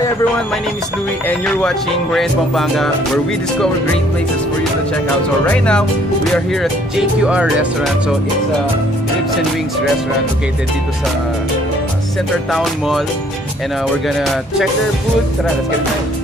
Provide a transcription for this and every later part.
Hi everyone, my name is Louie and you're watching Brains Pampanga, where we discover great places for you to check out. So right now, we are here at JQR Restaurant. So it's a Ribs and Wings restaurant located dito sa Center Town Mall. And we're gonna check their food. Tara, let's get it.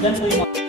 Gently.